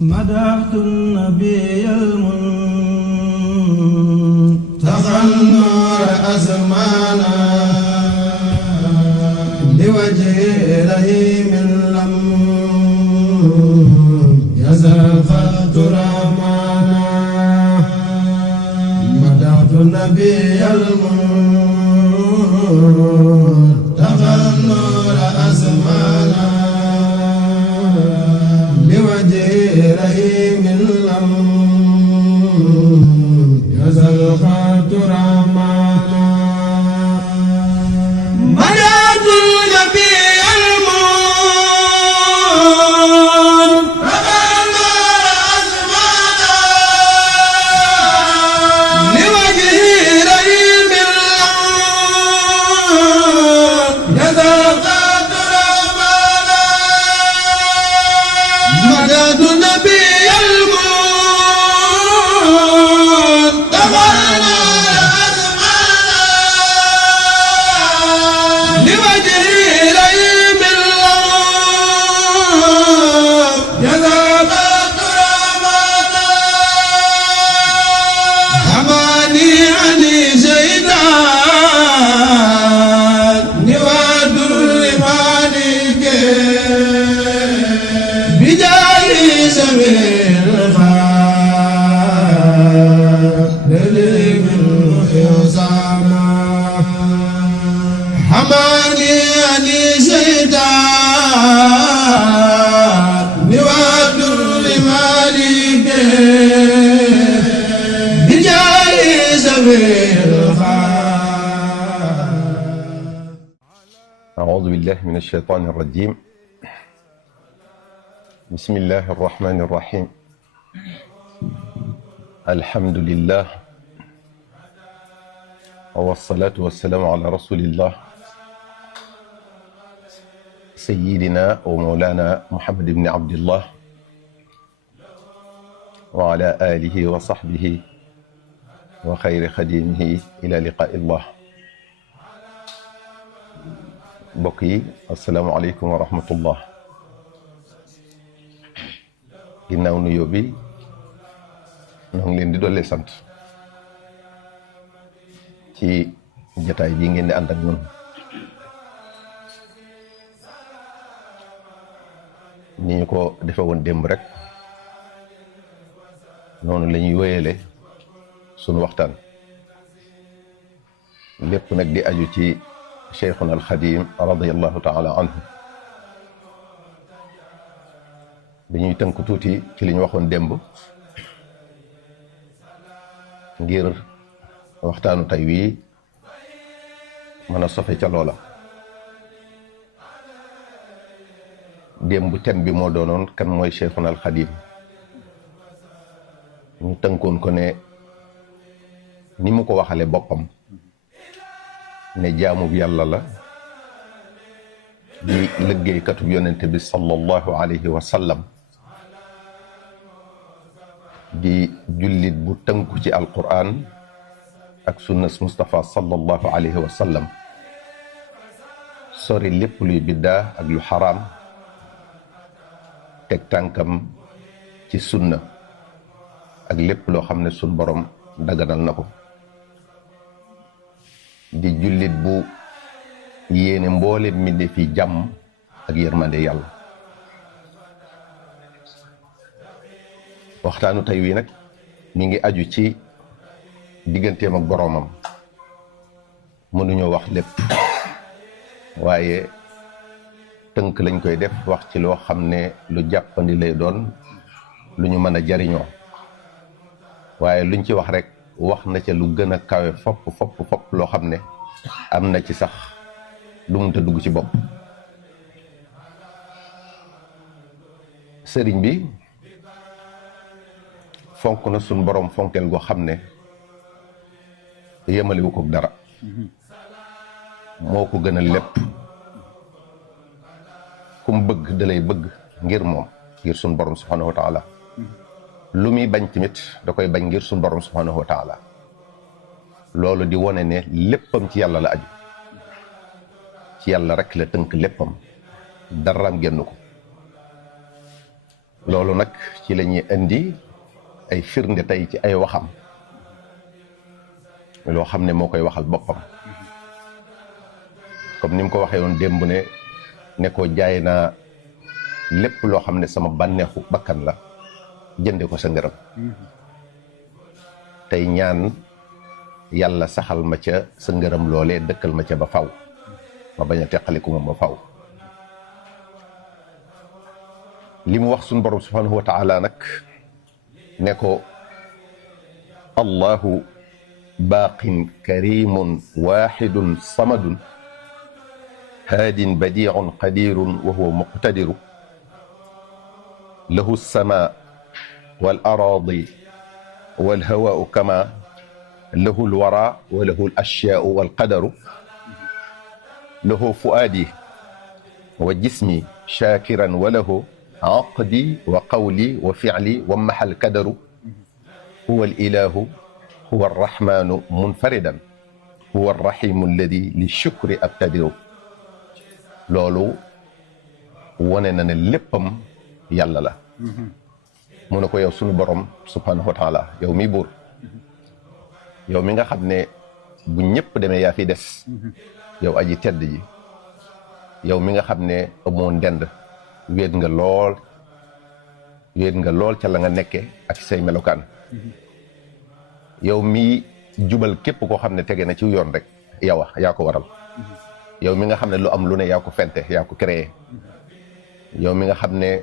مدحت النبي المنتقى النور أزمانا لوجه رحيم لم يزل خط رحمانا مدحت النبي المنتقى النور أزمانا لوجه رحيم لم يزل خط رحمانا مدحت النبي المنتقى النور أزمانا لوجه رحيم لم يزل خط رحمانا مدحت النبي المنتقى لوجه رحيم الله يذهب الكرامات حماني عني شيطان نواد لمالك بجاه سبيل حماني أني سيدان نواد لمالك بجاه سبيل أعوذ بالله من الشيطان الرجيم. بسم الله الرحمن الرحيم. الحمد لله والصلاة والسلام على رسول الله سيدنا ومولانا محمد بن عبد الله وعلى آله وصحبه وخير خديمه إلى لقاء الله. بقي السلام عليكم ورحمة الله. ginnaaw nuyoo bi ñoo ngi leen di doole sant ci jataay bii ngeen di ànd ak ñun ni ñu ko defe woon démb rek noonu la ñuy wéyale sunu waxtaan lépp nag di aju ci Cheikhuna al Xadim radiyallahu taala anhu. dañuy tënk tuuti ci li ñu waxoon démb ngir waxtaanu tey wii mën a sofe ca loola. démb thème bi moo doonoon kan mooy Cheikhuna al Xadim. ñu tënkoon ko ne ni mu ko waxale boppam ne jaamub yàlla la di liggéeykatub yonente bi sallallahu alayhi wa sallam, di jullit bu tënku ci alquran ak sunnas Mustafa sallallahu alayhi wa sallam, sori lépp luy biddaa ak lu xaraam, teg tànkam ci sunna ak lépp loo xam ne sun borom daganal na ko, di jullit bu yéene mboolem mbindeef fi jàmm ak yërmande yàlla. waxtaanu tey wi nag mi ngi aju ci digganteem ak boroomam. mënuñoo wax lépp waaye tënk lañ koy def, wax ci loo xam ne lu jàppandi lay doon, lu ñu mën a jariñoo. waaye luñ ci wax rek wax na ca lu gën a kawe fopp loo xam ne am na ci sax lu mënta dugg ci bopp. sëriñ bi fonk na suñ borom fonkeel goo xam ne yemalewu ko dara, moo ko gënal lépp. kum bëgg da lay bëgg ngir moom, ngir suñ borom subhanahu wa taala. lu muy bañ tamit da koy bañ ngir suñ borom subhanahu wa taala. loolu di wone ne léppam ci yàlla la aju, ci yàlla rek la tënk léppam, daraam génn ko. loolu nag ci la ñuy indi ay firnde tey ci ay waxam loo xam ne moo koy waxal boppam comme ni mu ko waxee woon démb ne ko jaay naa lépp loo xam ne sama bànneexu bakkan la jënde ko sa ngërëm tey ñaan yàlla saxal ma ca sa ngërëm loolee dëkkal ma ca ba faw ma bañ a teqaliku moom ba faw li mu wax suñu borom subhanahu wa taala nag ne ko allahu baaqin karimun waxidun samadun haadin badiicun qadirun wa huwa muqtadiru lahu alsama wal araadi wal hawaau kama lahu alwara wa lahu alashyaau walqadaru lahu fuaadi wa jismi shakiran wa lahu aqdi wa qawli wa ficli wa mahal kadaru huwa alilahu huwa arrahmanu munfaridan huwa arrahimu alladi li shukri abtadiru loolu wone na ne léppam yàlla la mu ne ko yow sunu borom subhanahu wa taala yow mi buur yow mi nga xam ne bu ñëpp demee yaa fi des yow aji tedd ji yow mi nga xam ne amoo ndend wéet nga lool ca la nga nekke ak say melokaan yow mi jubal képp koo xam ne tege na ci yoon rek yow yaa ko waral yow mi nga xam ne lu am lu ne yaa ko fente yaa ko créé yow mi nga xam ne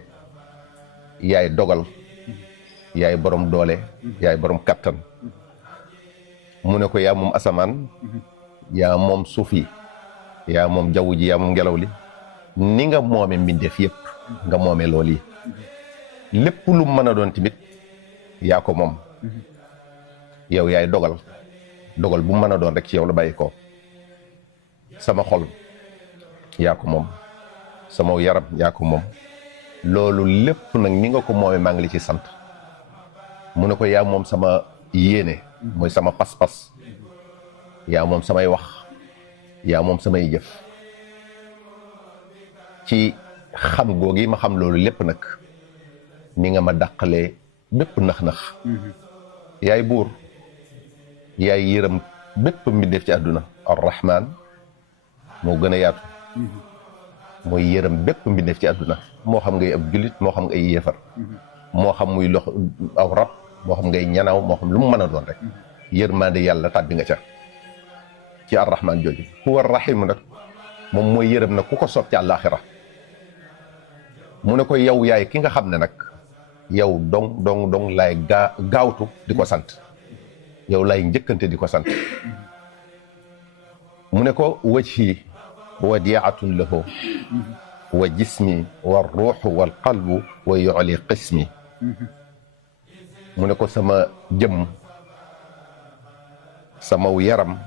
yaay dogal yaay borom doole yaay borom kattan mu ne ko yaa moom asamaan yaa moom suuf yi yaa moom jaww ji yaa moom ngelaw li ni nga moome mbindeef yëpp nga moome lool yi lépp lu mën a doon tamit yaa ko moom yow yaay dogal bu mën a doon rek ci yow la bàyyi ko sama xol yaa ko moom sama yaram yaa ko moom loolu lépp nag ni nga ko moome maa ngi li ci sant mu ne ko yaa moom sama yéene mooy sama pas-pas yaa moom samay wax yaa moom samay jëf ci xam googi ma xam loolu lépp nag ni nga ma dàqalee bépp nax-nax yaay buur yaay yërëm bépp mbindeef ci àdduna arrahman moo gën a yaatu mooy yërëm bépp mbindeef ci àdduna moo xam ngay ab jullit moo xam ngay yéefar moo xam muy lox aw rab moo xam ngay ñanaaw moo xam lu mu mën a doon rek yërmande yàlla tàbbi nga ca ci arrahman jooju huwa arrahim nag moom mooy yërëm nag ku ko soob ci àllaaxira mu ne ko yow yaay ki nga xam ne nag yow dong laay gaawtu di ko sant yow laay njëkkante di ko sant mu ne ko wajhi wadiatun lahu wa jismi wa ruuxu wal qalbu wa yu'li qismi mu ne ko sama jëmm sama yaram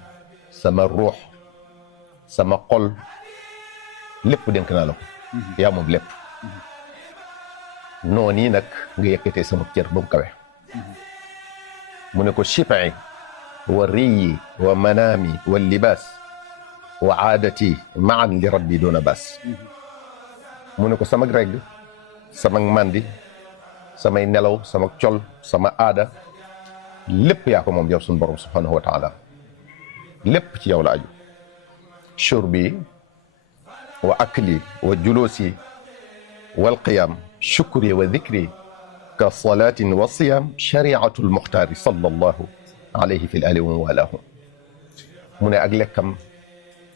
sama ruux sama xol lépp dénk naa la ko yaa moom lépp noonu nag nga yëkkatee sama cër ba mu kawe mu ne ko shipai wa riyi wa manaami wa libaas wa aadati maan li rabbi doona baas mu ne ko sama regg sama mandi samay nelaw sama col sama aada lépp yaa ko moom yow suñu borom subhanahu wa taala lépp ci yow la aju shurbi wa akli wa julusi wal qiyam shukri wa dhikri ka salatin wa siyam shari'atul muxtaari sallallahu alayhi fi ali wa walahu mu ne ak lekkam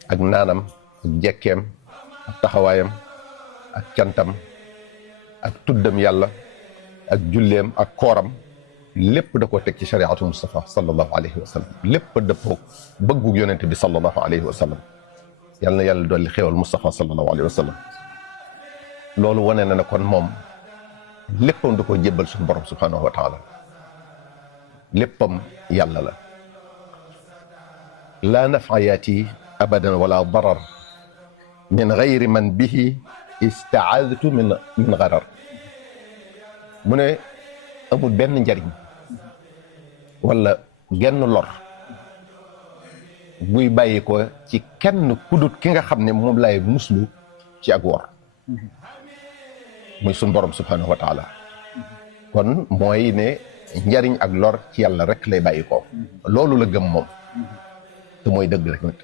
ak naanam ak jekkeem ak taxawaayam ak cantam ak tuddam yàlla ak julleem ak kooram lépp da koo teg ci shari'atul Mustafa sallallahu alayhi wa sallam lépp dëppoo bëggu yonente bi sallallahu alayhi wa sallam yal na yàlla dolli xéewal Mustafa sallallahu alayhi wa sallam loolu wane na ne kon moom léppam da koo jébbal suñu borom subhanahu wa taala léppam yàlla la laa nafa yaati abadan wala darar min gayri man bihi istaadtu min garar mu ne amul benn njariñ wala genn lor buy bàyyi ko ci kenn kudut ki nga xam ne moom lay muslu ci ak wor muy suñ borom subhanahu wa taala kon mooy ne njariñ ak lor ci yàlla rek lay bàyyi ko loolu la gëm moom te mooy dëgg rek nag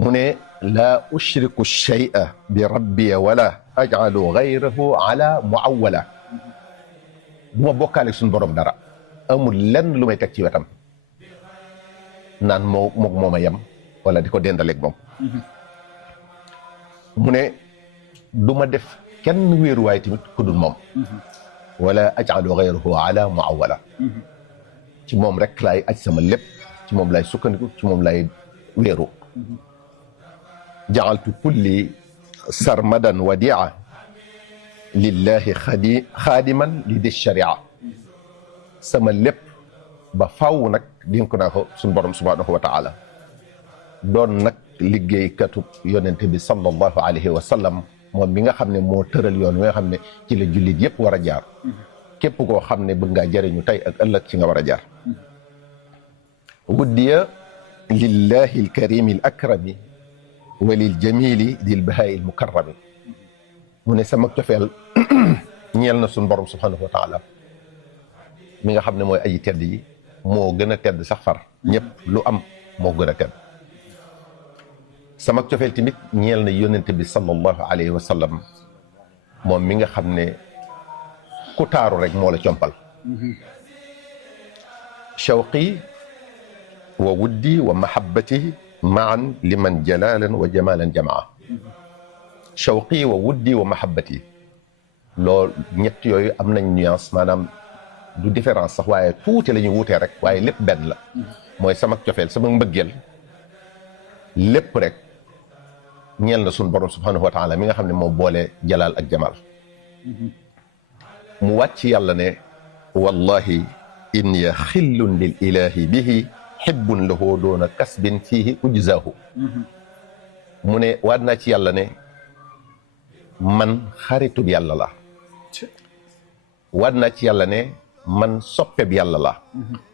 mu ne laa ushriku shay'a bi rabbiya wala aj'alu ghayrahu ala muawwala bu ma bokkaale suñu borom dara amul lenn lu may teg ci wetam naan moo ma yem wala di ko dendaleeg moom mu ne du ma def kenn wéeruwaay tamit ku dul moom wala aj'alu ghayrahu ala muawwala ci moom rek laay aj sama lépp ci moom laay sukkandiku ci moom laay wéeru ja'altu kulli sarmadan wadi'a lillahi xaadiman li di sharia sama lépp ba faw nag dénk naa ko suñu borom subhanahu wa taala doon nag liggéeykatu yonente bi sallallahu alayhi wa sallam moom mi nga xam ne moo tëral yoon wi nga xam ne ci la jullit yëpp war a jaar képp koo xam ne bëgg ngaa jëriñu tey ak ëllëg ci nga war a jaar wuddiya lillahi alkarimi al akrami wa lil jamili dil bahaai al mukarrami mu ne sama cofeel ñeel na suñu borom subhanahu wa taala mi nga xam ne mooy aji tedd yi moo gën a tedd sax far ñëpp lu am moo gën a tedd sama cofeel tamit ñeel na yónnente bi sallallahu alayhi wa sallam moom mi nga xam ne ku taaru rek moo la compal shawqi wa wuddi wa mahabbati maan liman jalalan wa jamalan jamaa shawqi wa wuddi wa mahabbati loolu ñett yooyu am nañ nuance maanaam du différence sax waaye tuuti la ñu wuutee rek waaye lépp benn la mooy sama cofeel sama mbëggeel lépp rek ñeel na suñu borom subhanahu wa taala mi nga xam ne moo boole jalaal ak jamaal mu wàcc yàlla ne wallahi inni xillun lil ilahi bihi xibbun lahu doona kasbin fiihi ujzaahu mu ne waat naa ci yàlla ne man xaritub yàlla la waat naa ci yàlla ne man soppeb yàlla la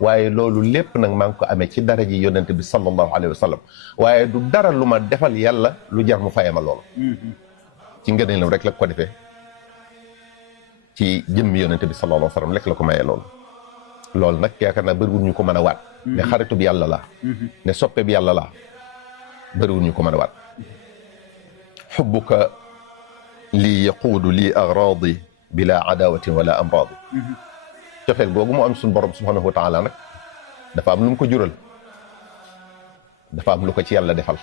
waaye loolu lépp nag maa ngi ko amee ci dara ji yonente bi sallallahu alayhi wa sallam waaye du dara lu ma defal yàlla lu jar mu fayama loolu ci ngëneelam rek la ko defee ci jëmmi yonente bi sallallahu alayhi wa sallam rek la ko mayee loolu nag yaakaar naa bëriwul ñu ko mën a waat ne xaritub yàlla la ne soppeb yàlla la bëriwul ñu ko mën a waat xubbuka lii yaquudu lii agraadi bila adawatin wala amraadi cofeel googu mu am suñu borom subhanahu wa taala nag dafa am lu mu ko jural dafa am lu ko ci yàlla defal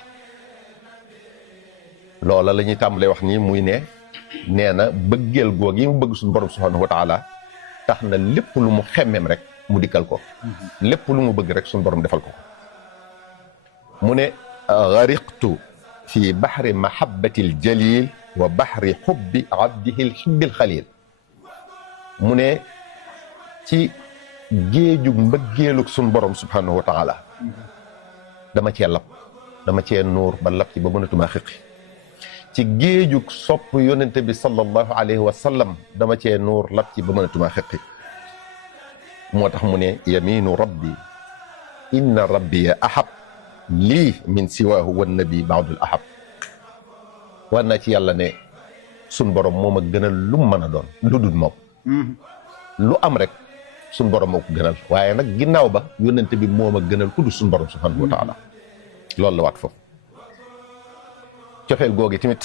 loola la ñuy tàmbalee wax nii muy ne nee na bëggeel googu yi mu bëgg suñu borom subhanahu wa taala tax na lépp lu mu xemmem rek mu dikkal ko lépp lu mu bëgg rek suñu borom defal ko mu ne gariqtu fi bahri mahabbati al jalil wa bahri xubbi abdihi al xibbi al xalil mu ne ci géejug mbëggeelug suñ borom subhanahu wa taala dama cee lap dama cee nuur ba lap ci ba mënatumaa xiqi ci géejug sopp yonente bi sallallahu alayhi wa sallam dama cee nuur lap ci ba mënatumaa xiqi moo tax mu ne yaminu rabbi inna rabbiya ahab lii min siwaahu wannabi baadul ahab war naa ci yàlla ne suñ borom moom a gënal lu mu mën a doon lu dul moom lu am rek suñ borom moo ko gënal waaye nag ginnaaw ba yónnente bi moom a gënal ku dul suñ borom subhanahu wa taala loolu la waat foofu cofeel googi tamit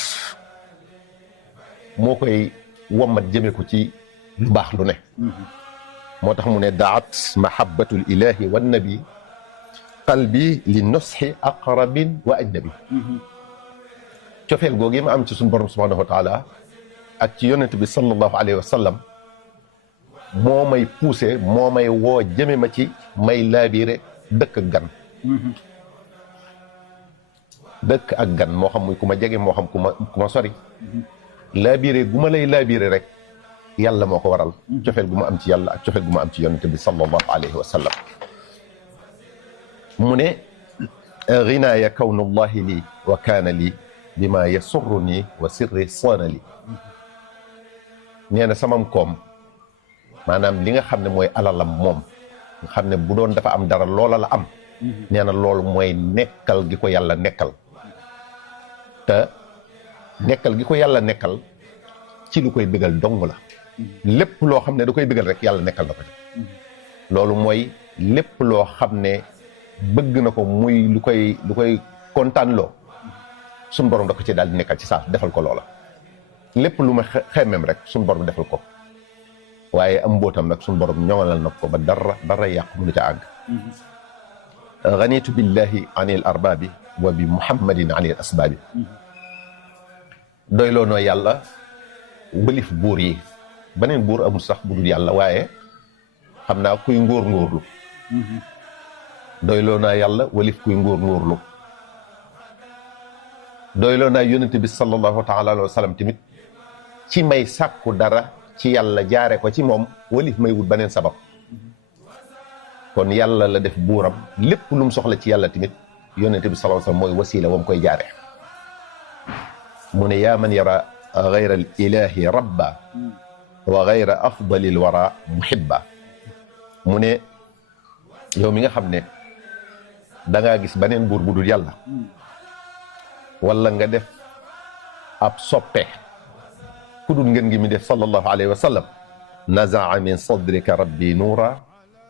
moo koy wommat jëme ko ci lu baax lu ne moo tax mu ne daat mahabbatul ilahi wannabi qalbi li nusxi aqrabin wa ajnabi cofeel googi ma am ci suñ borom subhanahu wa taala ak ci yónnente bi sallallahu alayhi wa sallam moo may poussé moo may woo jëme ma ci may laabiire dëkk ak gan dëkk ak gan moo xam muy ku ma jege moo xam ku ma sori laabiire gu ma lay laabiire rek yàlla moo ko waral cofeel gu ma am ci yàlla ak cofeel gu ma am ci yonente bi sallallahu alayhi wa sallam mu ne ginaaya kawnullahi lii wa kaana lii bima yasurru nii wa sirri saana lii nee na samam koom maanaam li nga xam ne mooy alalam moom nga xam ne bu doon dafa am dara loola la am nee na loolu mooy nekkal gi ko yàlla nekkal te nekkal gi ko yàlla nekkal ci lu koy bégal dong la lépp loo xam ne da koy bëggal rek yàlla nekkal na ko ci loolu mooy lépp loo xam ne bëgg na ko muy lu koy kontaan loo suñu borom da ko ci daal di nekkal ci saa defal ko loola lépp lu ma xemmeem rek suñu borom defal ko waaye am mbootam nag suñu borom ñoŋalal na ko ba dara yàqu mënu ca àgg ganitu billahi anil arbaabi wa bi muhammadin anil asbaabi doyloo noo yàlla wëlif buur yi beneen buur amul sax bu dul yàlla waaye xam naa kuy ngóor-ngóorlu doyloo naa yàlla wëlif kuy ngóor-ngóorlu doyloo naa yónnente bi sallallahu taala alayhi wa sallam tamit ci may sàkku dara ci yàlla jaare ko ci moom wëlif may wut beneen sabab kon yàlla la def buuram lépp lu mu soxla ci yàlla tamit yónnente bi sallallahu alayhi wa sallam mooy wasiila wam koy jaare mu ne yaa man yara gayra al ilahi rabba wa gayra afdalil wara muhibba mu ne yow mi nga xam ne dangaa gis beneen buur bu dul yàlla wala nga def ab soppe ku dul ngeen ngi mi def sallallahu alayhi wa sallam nazaa min sadrika rabbi nuura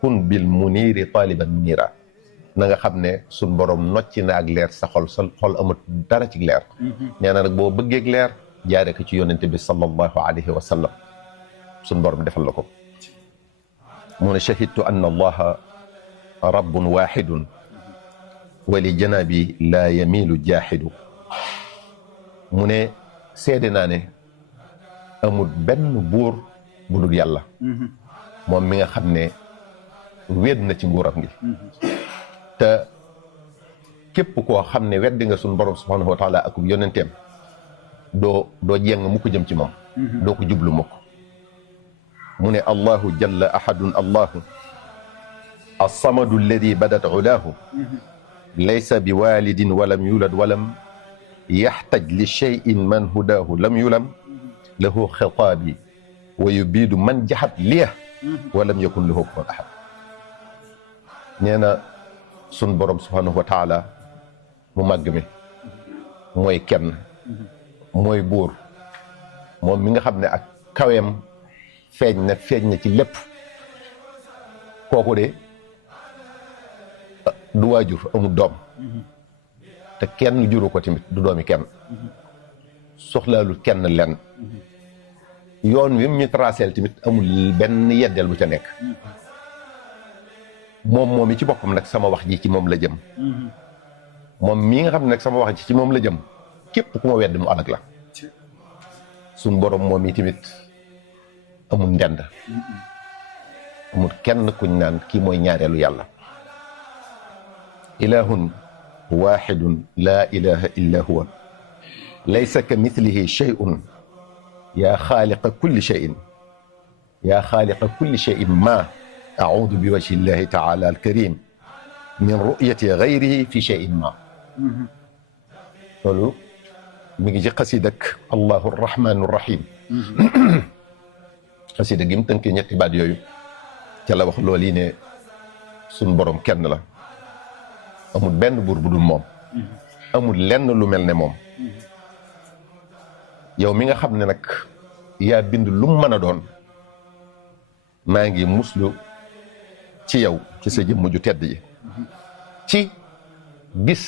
kun bil muniri taliban munira na nga xam ne suñ borom nocci na ak leer sa xol amut dara ci leer nee na nag boo bëggeeg leer jaare ko ci yonente bi sallallahu alayhi wa sallam suñ borom defal la ko mu ne shahidtu anna allaha rabbun waxidun wa li janabi la yamilu jaaxidu mu ne seede naa ne amul benn buur bu dul yàlla moom mi nga xam ne wéet na ci nguuram gi te képp koo xam ne weddi nga suñ borom subhanahu wa taala ak yonenteem doo jeng mu ko jëm ci moom doo ko jublu mukk mu ne allahu jalla ahadun allahu alsamadu alladi badat ulaahu laysa bi walidin walam yulad walam yaxtaj li cheyin man hudaahu lam yulam lahu xitaabi wa yubiidu man jaxat liya walam yakun lahu kufuwan ahad nee na sun borom subhanahu wa taala mu màgg mi mooy kenn mooy buur moom mi nga xam ne ak kaweem feeñ na ci lépp kooku de du waajur amul doom te kenn juru ko tamit du doomi kenn soxlaalul kenn lenn yoon wi mu ñu traceel tamit amul benn yeddeel bu ca nekk moom yi ci boppam nag sama wax ji ci moom la jëm moom mii nga xam ne nag sama wax ji ci moom la jëm képp ku ma wedd mu alag la suñ borom moom yi tamit amul ndend amul kenn kuñ naan kii mooy ñaareelu yàlla ilahun waxidun laa ilaha illa huwa laysa ka mithlihi shay'un yaa xaaliqa kulli shay'in yaa xaaliqa kulli shay'in ma audu bi wajhi llahi taala alkarim min ru'yati gayrihi fi shay'in ma loolu mi ngi ci xasidak allahu arrahmanu arrahim xasida gi mu tënkee ñetti baat yooyu ca la wax loolu yi ne suñ borom kenn la amul benn buur bu dul moom amul lenn lu mel ne moom yow mi nga xam ne nag yaa bind lu mu mën a doon maa ngi muslu ci yow ci sa jëmm ju tedd ji ci gis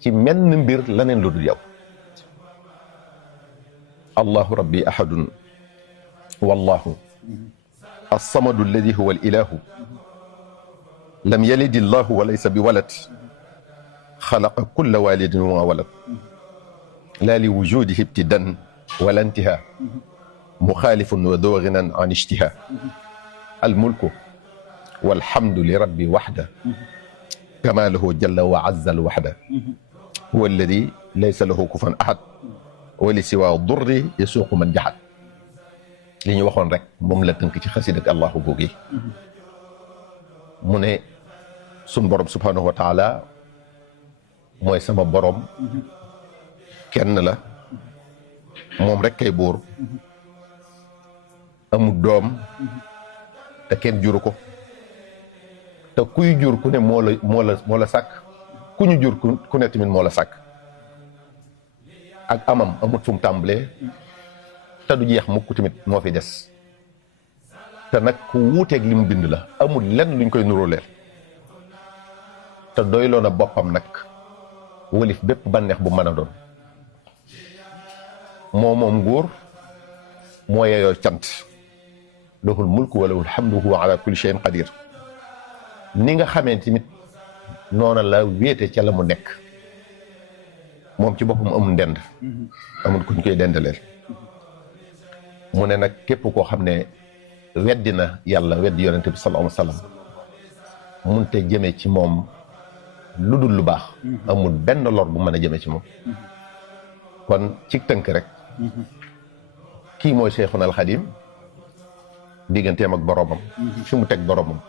ci menn mbir laneen lu dul yow allahu rabbi ahadun wallahu alsamadu alladi huwa alilahu lam yalid illahu wa laysa bi walad xalaqa kulla walidin wa walad laa li wujudihi ibtidan wala intiha muxaalifun wa doo ginan an ishtiha almulku walhamdu li rabbi waxda kama lahu jalla wa azza alwaxda huwa alladi laysa lahu kufan ahad wa li siwa durri yasuuqu man jaxat li ñu waxoon rek moom la tënk ci xasid ak allahu googi mu ne sun borom subhanahu wa taala mooy sama borom kenn la moom rek kay buur amul doom te kenn juru ko te kuy jur ku ne moo la sàkk ku ñu jur ku ne tamit moo la sàkk ak amam amut fu mu tàmbalee te du jeex mukk tamit moo fi des te nag ku wuuteeg li mu bind la amul lenn luñ koy nuróoleel te doyloo na boppam nag wëlif bépp bànneex bu mën a doon moom nguur moo yeyoo cant lahul mulku wa lahul hamdu huwa ala kulli shay'in qadir ni nga xamee tamit noona la wéete ca la mu nekk moom ci boppam amul ndend amul kuñ koy dendaleel mu ne nag képp koo xam ne weddi na yàlla weddi yonente bi sallallahu alayhi wa sallam munte jëme ci moom lu dul lu baax amul benn lor bu mën a jëme ci moom kon ci tënk rek kii mooy Cheikhuna al Xadim digganteem ak boromam fi mu teg boromam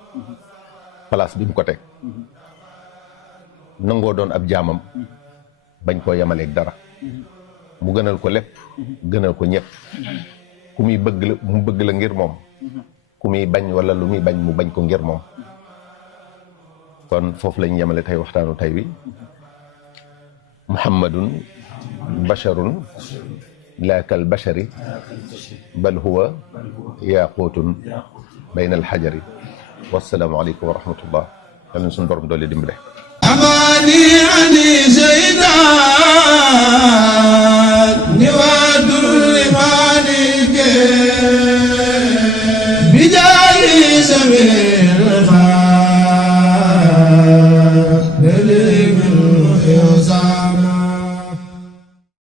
place bi mu ko teg nangoo doon ab jaamam bañ koo yemaleeg dara mu gënal ko lépp gënal ko ñëpp ku muy bëgg la mu bëgg la ngir moom ku muy bañ wala lu muy bañ mu bañ ko ngir moom kon foofu lañ yemale tey waxtaanu tey wi muhammadun basharun laa kal bashari bal huwa yaaqutun bayna alxajari wassalaamu aleykum wa rahmatullah yal na suñu borom doole dimbale amani ani zeydan niwadul malike bijali samir